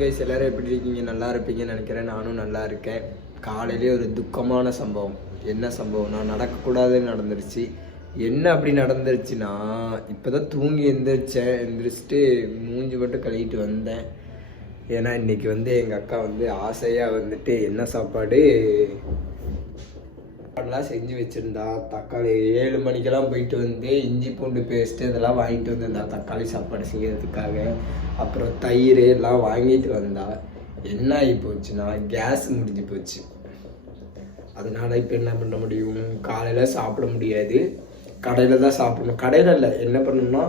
Guys எல்லாரும் எப்படி இருக்கீங்க? நல்லா இருப்பீங்கன்னு நினைக்கிறேன். நானும் நல்லா இருக்கேன். காலையிலே ஒரு துக்கமான சம்பவம். என்ன சம்பவம்னா, நடக்கக்கூடாதுன்னு நடந்துருச்சு. என்ன அப்படி நடந்துருச்சுன்னா, இப்போதான் தூங்கி எந்திரிச்சிட்டு மூஞ்சி மட்டும் கழுவிட்டு வந்தேன். ஏன்னா இன்னைக்கு எங்கள் அக்கா ஆசையாக என்ன சாப்பாடு எல்லாம் செஞ்சு வச்சுருந்தா. தக்காளி 7 மணிக்கெல்லாம் போயிட்டு இஞ்சி பூண்டு பேஸ்ட்டு இதெல்லாம் வாங்கிட்டு வந்திருந்தா தக்காளி சாப்பாடு செய்யறதுக்காக. அப்புறம் தயிர் எல்லாம் வாங்கிட்டு வந்தா. என்ன ஆகி போச்சுன்னா, கேஸ் முடிஞ்சு போச்சு. அதனால இப்போ என்ன பண்ண முடியும்? காலையில் சாப்பிட முடியாது, கடையில் தான் சாப்பிடணும். கடையில் இல்லை, என்ன பண்ணணும்னா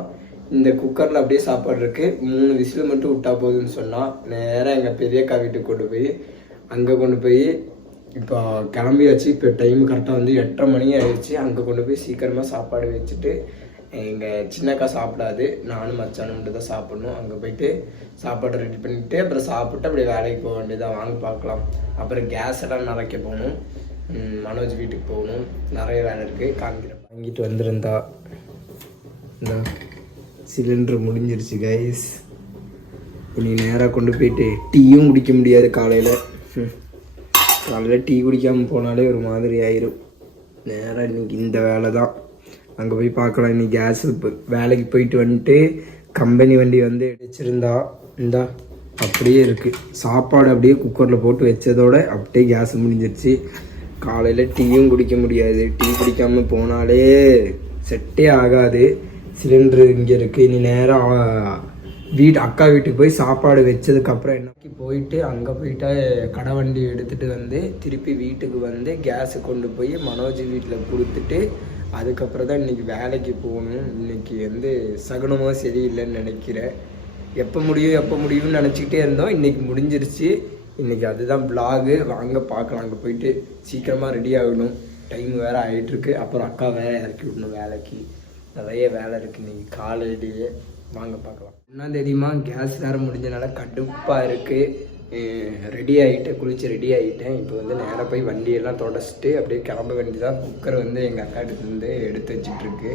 இந்த குக்கரில் அப்படியே சாப்பாடு இருக்குது, 3 விசில் மட்டும் விட்டா போதுன்னு சொன்னால் நேராக எங்கள் பெரியக்கா வீட்டுக்கு கொண்டு போய் இப்போ கிளம்பியாச்சு. இப்போ டைம் கரெக்டாக 8:30 மணி ஆயிடுச்சு. அங்கே கொண்டு போய் சீக்கிரமாக சாப்பாடு வச்சுட்டு, எங்கள் சின்னக்கா சாப்பிடாது, நானும் மச்சானும் மட்டும் தான் சாப்பிடணும். அங்கே போயிட்டு சாப்பாடு ரெடி பண்ணிவிட்டு அப்புறம் சாப்பிட்டு அப்படியே வேலைக்கு போக வேண்டியதான். வாங்க பார்க்கலாம். அப்புறம் கேஸ் எல்லாம் நிறைக்க போகணும். மனோஜ் வீட்டுக்கு போகணும். நிறைய வேலை இருக்குது, காமிக்கிறேன். வாங்கிட்டு வந்திருந்தா இந்த சிலிண்டர் முடிஞ்சிருச்சு கைஸ். இனி நேராக கொண்டு போயிட்டு டீயும் குடிக்க முடியாது. காலையில் டீ குடிக்காமல் போனாலே ஒரு மாதிரி ஆயிரும். நேராக இன்றைக்கி இந்த வேலை தான். அங்கே போய் பார்க்கலாம். இன்றைக்கி கேஸ் வேலைக்கு போயிட்டு கம்பெனி வண்டி வச்சிருந்தா இந்தா அப்படியே இருக்குது. சாப்பாடு அப்படியே குக்கரில் போட்டு வச்சதோட அப்படியே கேஸ் முடிஞ்சிருச்சு. காலையில் டீயும் குடிக்க முடியாது. டீ குடிக்காமல் போனாலே செட்டே ஆகாது. சிலிண்டரு இங்கே இருக்குது. இனி நேராக அக்கா வீட்டுக்கு போய் சாப்பாடு வச்சதுக்கப்புறம் என்னைக்கு போயிட்டு அங்கே போயிட்டு கடை வண்டி எடுத்துகிட்டு திருப்பி வீட்டுக்கு கேஸு கொண்டு போய் மனோஜ் வீட்டில் கொடுத்துட்டு அதுக்கப்புறம் தான் இன்றைக்கி வேலைக்கு போகணும். இன்றைக்கி சகுனமாக சரியில்லைன்னு நினைக்கிறேன். எப்போ முடியும்னு நினச்சிக்கிட்டே இருந்தோம். இன்றைக்கி முடிஞ்சிருச்சு. இன்றைக்கி அதுதான் வ்ளாகு. வாங்க பார்க்கலாம். அங்கே போயிட்டு சீக்கிரமாக ரெடி ஆகணும். டைம் வேறு ஆகிட்டுருக்கு. அப்புறம் அக்கா வேறு இறக்கி விடணும் வேலைக்கு. நிறைய வேலை இருக்குது இன்றைக்கி காலையிலேயே. வாங்க பார்க்கலாம். என்ன தெரியுமா, கேஸ் வேறு முடிஞ்சனால கடுப்பாக இருக்குது. ரெடி ஆகிட்டேன், குளிச்சு ரெடி ஆகிட்டேன். இப்போ நேராக போய் வண்டியெல்லாம் தொடச்சிட்டு அப்படியே கிளம்ப வேண்டியதான். குக்கர் எங்கள் அக்கா எடுத்து வச்சிட்ருக்கு.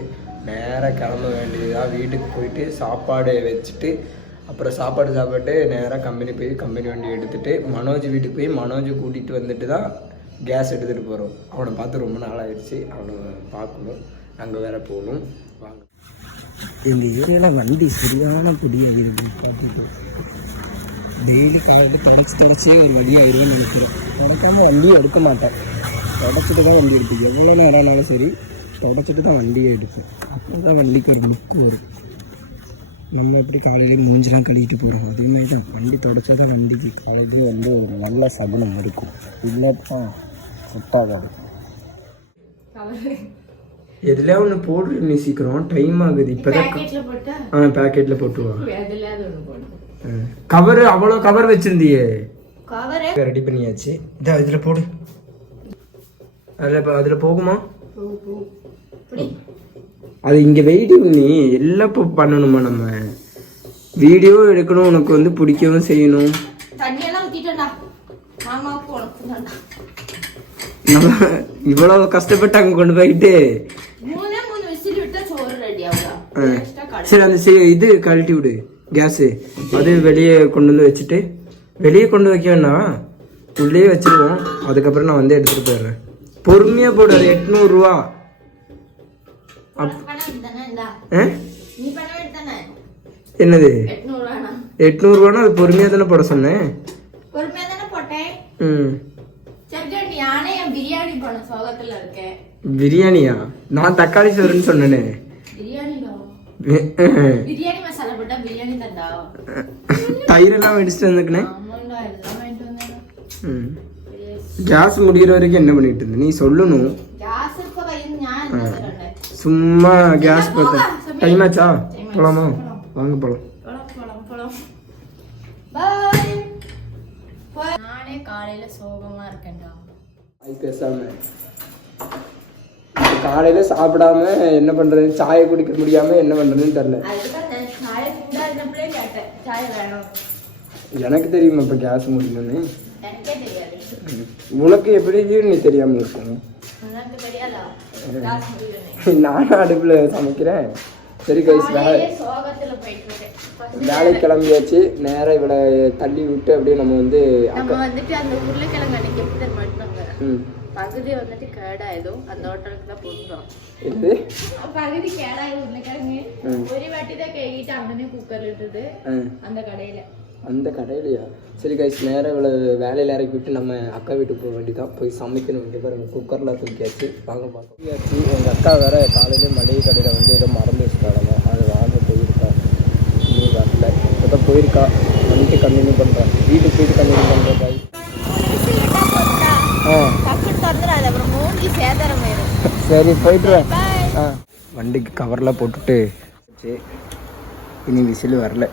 நேராக கிளம்ப வேண்டியதான். வீட்டுக்கு போயிட்டு சாப்பாடு வச்சுட்டு அப்புறம் சாப்பாடு நேராக கம்பெனி வண்டி எடுத்துகிட்டு மனோஜ் வீட்டுக்கு போய் மனோஜை கூட்டிகிட்டு வந்துட்டு தான் கேஸ் எடுத்துகிட்டு போகிறோம். அவனை பார்த்து ரொம்ப நாள் ஆகிடுச்சு. அவனை பார்க்கணும். அங்கே வேற போகணும். வாங்க. எங்கள் ஏரியாவில் வண்டி சரியான பொடியாகிருக்கு. பார்த்துட்டு டெய்லி காலையில் தொடச்சே ஒரு வழியாகிருன்னு நினைக்கிறேன். தொடக்காமல் வண்டியை எடுக்க மாட்டேன். தொடச்சிட்டு தான் வண்டி எடுக்கும். எவ்வளோ நேரம் ஆனாலும் சரி தொடச்சிட்டு தான் வண்டியை எடுக்கும். அப்போ தான் வண்டிக்கு ஒரு லுக்கு வரும். நம்ம எப்படி காலையிலே மூஞ்செலாம் கழுவிட்டு போகிறோம், அதுவுமே தான் வண்டி தொடச்சா தான் வண்டிக்கு காலையிலே ஒரு நல்ல சகுனம் இருக்கும். இல்லைப்பா செட்டாகாது. எதுல ஒன்று போடு, நீ சீக்கிரம் டைம் ஆகுது. இப்போதான் பேக்கெட்டில் போட்டுவா. கவர் அவ்வளோ கவர் வச்சிருந்தியே, ரெடி பண்ணியாச்சு. இதா இதில் போடு. அதில் போகுமா? அது இங்கே வெயிட் நீ எல்லாம் பண்ணணுமா? நம்ம வீடியோ எடுக்கணும், உனக்கு பிடிக்கவும் செய்யணும். நம்ம இவ்வளவு கஷ்டப்பட்டு அங்கே கொண்டு போயிட்டு சரி அந்த இது கழட்டி விடு கேஸு. அது வெளியே கொண்டு வச்சுட்டு வெளியே கொண்டு வைக்க வேணாம், உள்ளே வச்சிருவோம். அதுக்கப்புறம் நான் எடுத்துகிட்டு போயிடுறேன். பொறுமையாக போடு. அது 800 ரூபா. என்னது 800 ரூபானா? அது பொறுமையாக தானே போட சொன்னேன். பிரியாணியா? நான் தக்காளி சோறுன்னு சொன்னேனே. தயிரெல்லாம் வெடிச்சிட்டு வந்துக்கினேன். கேஸ் முடிகிற வரைக்கும் என்ன பண்ணிட்டு இருந்த நீ? சொல்லணும். சும்மா கேஸ் பார்த்தேன். டைம் ஆச்சா? போலாமா? வாங்க போலாம். நானே காலையில சோகமா இருக்கேன்டா. பேசாம காலையில சாப்பிடாம என்ன பண்றது, சாயை குடிக்க முடியாம என்ன பண்றதுன்னு தெரியல. எனக்கு தெரியுமா இப்ப கேஸ் முடியும்னு? உனக்கு எப்படி நீ தெரியாம இருக்கணும்? நானும் அடுப்புல சமைக்கிறேன். சரி கைஸ், வேலைக்கு கிளம்பியாச்சு. நேராக இவளை தள்ளி விட்டு அப்படியே நம்ம வந்து நம்ம வந்துட்டு அந்த உருளைக்கிழங்கு அன்னைக்கு எப்படி மாட்டினாங்க பகுதி வந்துட்டு கேடாயதும் அந்த ஹோட்டலுக்கு தான் போடுறோம். இது பகுதி கேடாயது உருளைக்கிழங்கு ஒரு வாட்டி தான் கேக்கிட்டு அங்கனே குக்கர்ல இட்டுது அந்த கடையிலையா? சரி கைஸ், நேராக இவ்வளோ வேலையில் இறக்கி விட்டு நம்ம அக்கா வீட்டுக்கு போக வேண்டியதான். போய் சமைக்கணும் வேண்டிய பாருங்க. குக்கரில் தூக்கியாச்சு. வாங்க பார்த்தாச்சு. எங்கள் அக்கா வேறு காலையிலே மளிகை கடையில் வந்து ஏதோ மறந்து வச்சுட்டாங்க. அது வாங்க போயிருக்கா. இன்னும் வரல. இப்போ தான் போயிருக்கா. வந்துட்டு கண்டினியூ பண்ணுறேன். வீட்டுக்கு போயிட்டு கண்டினியூ பண்ணுறேன் பாய். சரி போயிட்டுருவேன். வண்டிக்கு கவரில் போட்டுட்டு இனி விசில் வரல.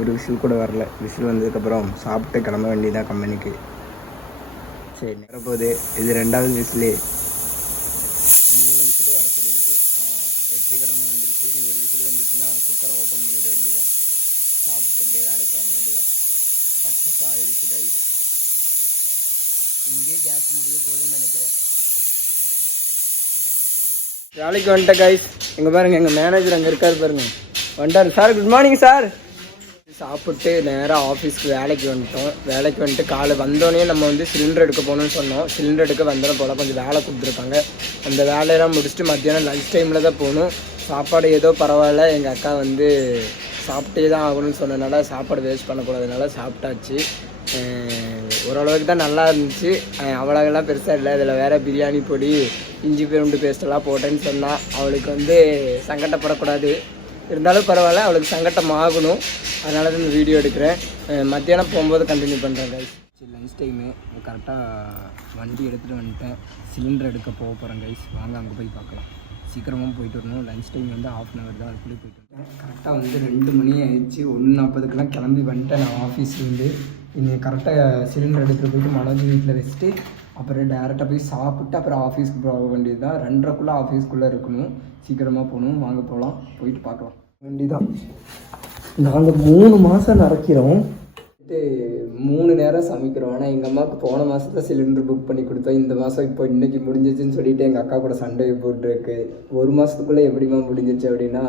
ஒரு விசில் கூட வரல. விசில் வந்ததுக்கப்புறம் சாப்பிட்டு கிளம்ப வேண்டியதான் கம்பெனிக்கு. சரி நேரம் போகுது. இது 2வது விசிலு. 3 விசில் வர சொல்லியிருக்கு. வெற்றிகரமாக வந்துருச்சு. நீ ஒரு விசில் வந்துச்சுன்னா குக்கரை ஓப்பன் பண்ணிட வேண்டியதான். சாப்பிட்டு அப்படியே வேலைக்கு கிளம்ப வேண்டியதான். சக்ஸஸ் ஆகிருச்சு கைஸ். இங்கேயே கேஸ் முடிய போகுதுன்னு நினைக்கிறேன். வேலைக்கு வந்துட்டேன் கைஸ். இங்கே பாருங்கள், எங்கள் மேனேஜர் அங்கே இருக்கார் பாருங்கள். வந்துட்டார். Sir good morning sir. சாப்பிட்டு நேராக ஆஃபீஸ்க்கு வேலைக்கு வந்துட்டோம். வேலைக்கு வந்துட்டு காலை வந்தோடனே நம்ம வந்து சிலிண்டர் எடுக்க போகணுன்னு சொன்னோம். சிலிண்டர் எடுக்க வந்தோம் போல் கொஞ்சம் வேலை கொடுத்துருக்காங்க. அந்த வேலையெல்லாம் முடிச்சுட்டு மத்தியானம் லஞ்ச் டைமில் தான் போகணும். சாப்பாடு ஏதோ பரவாயில்ல. எங்கள் அக்கா வந்து சாப்பிட்டே தான் ஆகணும்னு சொன்னதுனால சாப்பாடு வேஸ்ட் பண்ணக்கூடாதுனால சாப்பிட்டாச்சு. ஓரளவுக்கு தான் நல்லா இருந்துச்சு. அவ்வளோக்கெல்லாம் பெருசாக இல்லை. இதில் வேறு பிரியாணி பொடி இஞ்சி பூண்டு பேஸ்ட்டெல்லாம் போட்டேன்னு சொன்னால் அவளுக்கு வந்து சங்கடப்படக்கூடாது. இருந்தாலும் பரவாயில்ல, அவளுக்கு சங்கடம் ஆகணும். அதனால தான் இந்த வீடியோ எடுக்கிறேன். மத்தியானம் போகும்போது கண்டினியூ பண்ணுறேன் கைஸ். சரி லஞ்ச் டைமு கரெக்டாக வண்டி எடுத்துகிட்டு வந்துட்டேன். சிலிண்டர் எடுக்க போகிறேன் கைஸ். வாங்க அங்கே போய் பார்க்கலாம். சீக்கிரமாக போயிட்டு வரணும். லஞ்ச் டைம் வந்து 1/2 hour தான். அதுக்குள்ளே போயிட்டு வரேன். கரெக்டாக வந்து 2 மணி ஆயிடுச்சு. 1:40க்கெலாம் கிளம்பி வந்துட்டேன் நான் ஆஃபீஸ்லேருந்து. இன்னைக்கு கரெக்டாக சிலிண்டர் எடுத்துகிட்டு போயிட்டு மனோஜ் வீட்டில் வச்சுட்டு அப்புறம் டேரெக்டாக போய் சாப்பிட்டு அப்புறம் ஆஃபீஸ்க்கு போக வேண்டியது தான். 2:30க்குள்ளே ஆஃபீஸ்க்குள்ளே இருக்கணும். சீக்கிரமாக போகணும். வாங்க போகலாம். போயிட்டு பார்க்கலாம் வேண்டிதான். நாங்கள் 3 மாதம் நடக்கிறோம். 3 நேரம் சமைக்கிறோம். ஆனால் எங்கள் அம்மாவுக்கு போன மாதத்துல சிலிண்டர் புக் பண்ணி கொடுத்தோம். இந்த மாதம் இப்போ இன்றைக்கி முடிஞ்சிச்சுன்னு சொல்லிட்டு எங்கள் அக்கா கூட சண்டை போட்டுருக்கு. 1 மாதத்துக்குள்ளே எப்படிமா முடிஞ்சிருச்சு அப்படின்னா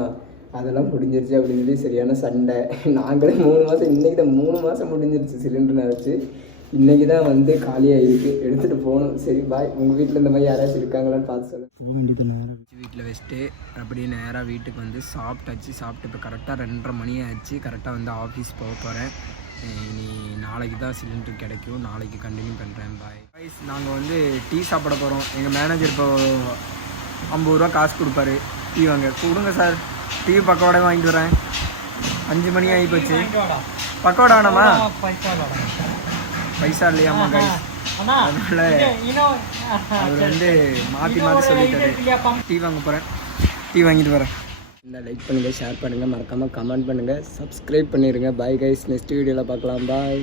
அதெல்லாம் முடிஞ்சிருச்சு அப்படின்னு சொல்லி சரியான சண்டை. நாங்களே 3 மாதம், இன்றைக்கி தான் 3 மாதம் முடிஞ்சிருச்சு சிலிண்டர் நினச்சி. இன்றைக்கி தான் வந்து காலியாக இருக்குது. எடுத்துகிட்டு போகணும். சரி பாய். உங்கள் வீட்டில் இந்த மாதிரி யாராச்சும் இருக்காங்களான்னு பார்த்து சொல்ல போக வேண்டியது. நேரம் வீட்டில் வச்சுட்டு அப்படியே நேராக வீட்டுக்கு வந்து சாப்பிட்டாச்சு. சாப்பிட்டு இப்போ கரெக்டாக 2:30 மணி ஆச்சு. கரெக்டாக வந்து ஆஃபீஸ் போக போகிறேன். இனி நாளைக்கு தான் சிலிண்டர் கிடைக்கும். நாளைக்கு கண்டினியூ பண்ணுறேன். Bye guys. நாங்கள் வந்து டீ சாப்பிட போகிறோம். எங்கள் மேனேஜர் இப்போ 50 ரூபா காசு கொடுப்பாரு. டீ வாங்க கொடுங்க சார். டீ பக்கோடை வாங்கிட்டு வரேன். 5 மணி ஆகி போச்சு. பக்கோடா வேணாமா? பைசா இல்லையாம்மா கைஸ். அதனால அவர் வந்து மாற்றி மாற்றி சொல்லிட்டாரு. டீ வாங்க போகிறேன். டீ வாங்கிட்டு வரேன். இந்த லைக் பண்ணுங்கள், ஷேர் பண்ணுங்கள், மறக்காமல் கமெண்ட் பண்ணுங்கள், சப்ஸ்கிரைப் பண்ணிடுங்க. Bye guys. நெக்ஸ்ட் வீடியோவில் பார்க்கலாம். பாய்.